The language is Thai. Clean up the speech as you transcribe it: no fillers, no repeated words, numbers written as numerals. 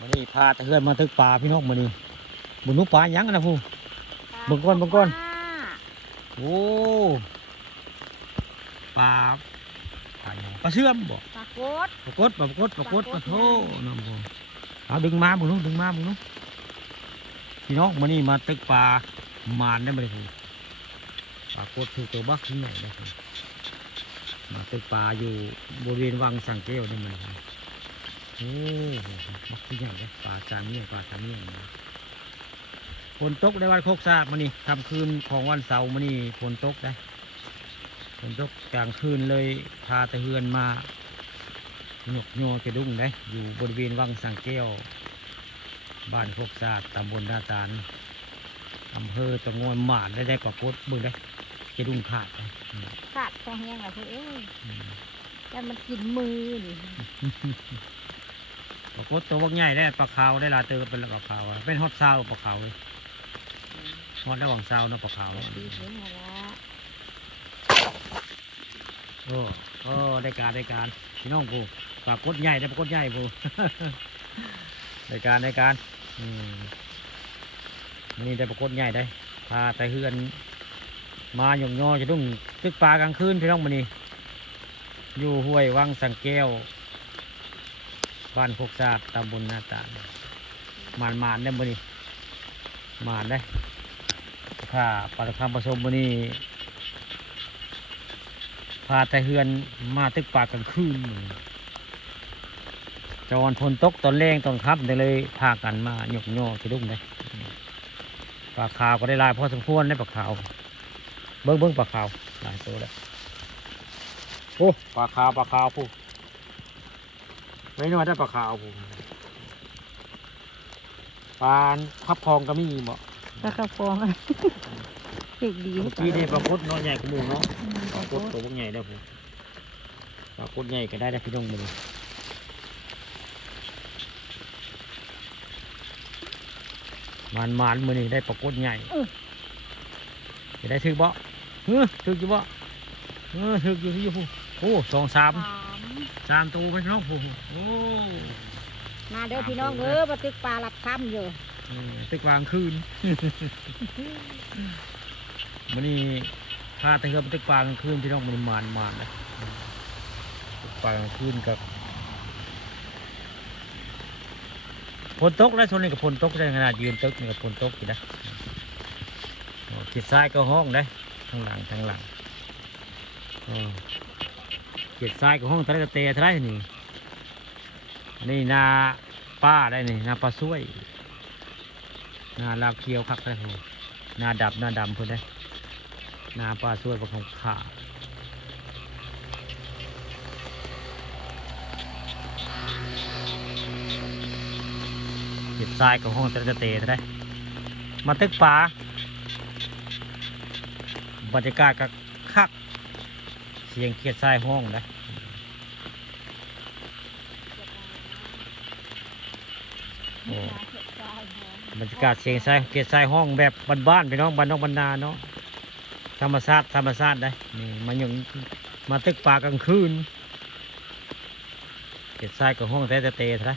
มื้อนี้พาตะเฮือนมาตึกป่าพี่น้องมื้อนี้บุญนุปลาหยังนะผู้เบิ่งก่อนโอ้ปลาปลาหยังปลาเชื่อมบ่ปลากดปลากดปลาโทน้ำบ่เอาดึงมาบุญนุดึงมาบุญนุพี่น้องมื้อนี้มาตึกป่ามานได้บ่ได้ผู้ปลากดถูกตัวบักที่ไหนได้ผู้มาตึกป่าอยู่บริเวณวังสังเกลนี่มันโอ้บักที่ใหญ่เลยปลาจามเมี่ยงนะฝนตกในวันโคกซากมื้อนี้ค่ำคืนของวันเสาร์มื้อนี้ฝนตกได้ฝนตกกลางคืนเลยพาตะเฮือนมาหยกโยกระดุ้งได้อยู่บริเวณวังสังเกลบ้านโคกซากตำบลนาตาลอำเภอตะงวนหมาดได้ปลากดเบิ่งได้กระดุ้งขาดได้ขาดแค่แห้งแล้วเอ้ยแล้วมันกินมือนี่ปลากดตัวพวกใหญ่ได้ปลาขาวได้ลาเตอเป็นปลาขาวเป็นฮอตซาวปลาขาวเลยฮอตระหว่างซาวเนาะปลาขาวดีเห็นแล้วโอ้ได้การพี่น้องกูปลากดใหญ่ได้ปลากดใหญ่กู ได้การนี่ได้ปลากดใหญ่ได้พาแต่เฮือนมาหยงยอจะต้องตึกปลากลางคืนพี่น้องมันนี่อยู่ห้วยวังสังแก้วบ้านโคกซากตำบลนาตาลมานได้บ่นี่มานได้ข้าปลาคำผสมบ่นี่พาแต่เฮือนมาตึกปลากลางคืนจอนพลตกตอนแรงตอนค่ำเลยพากันมาหยกยอจะดุ้งได้ปลาขาวก็ได้ลายพอสมควรได้ปลาขาวเบิ้งปลาขาวหลายตัวแล้วโอ้ปลาขาวผู้ไม่นวดได้ปลาขาวผู้ปลาทับทองก็มีบ่ปลากระฟองเด็กดีเมื่อกี้ได้ปลากดน้อยใหญ่กว่าหมูเนาะปลากดตัวพวกใหญ่ได้ผู้ปลากดใหญ่ก็ได้พี่น้องมือมันมือนี่ได้ปลากดใหญ่จะได้ถึกบ่ถึกอยู่บ่ถึกอยู่ที่ผู้โอ้3ตัวพี่น้องผู้โอ้มาเด้อพี่น้องมาตึกปลาหลับค่ำอยู่ตึกวางคืนมันนี่พาตะเกียบตึกปลากลางคืนพี่น้องมันมันนะตึกปลากลางคืนกับฝนตกแล้วชนนี่กับฝนตกได้ขนาดยืนตึกนี่กับฝนตกอยู่นะขีดซ้ายก็ห้องได้ทางหลังขีดซ้ายก็ห้องทะเลเตะทะเลนี่นาป้าได้นี่นาปลาช่วยนาลาวเคียวคักได้โหนาดำเพื่อนได้นาปลาช่วยปลาของขาขีดซ้ายก็ห้องทะเลเตะทะเลมาตึกป่าบรรยากาศก็คักเสียงเกียดทรายห้องนะบรรยากาศเสียงทรายเกียดทรายห้องแบบบ้านๆพี่น้องบ้านนอกบ้านนาเนาะธรรมชาติได้นี่มาตึกป่ากลางคืนเกียดทรายกับห้องแต่เตะนะ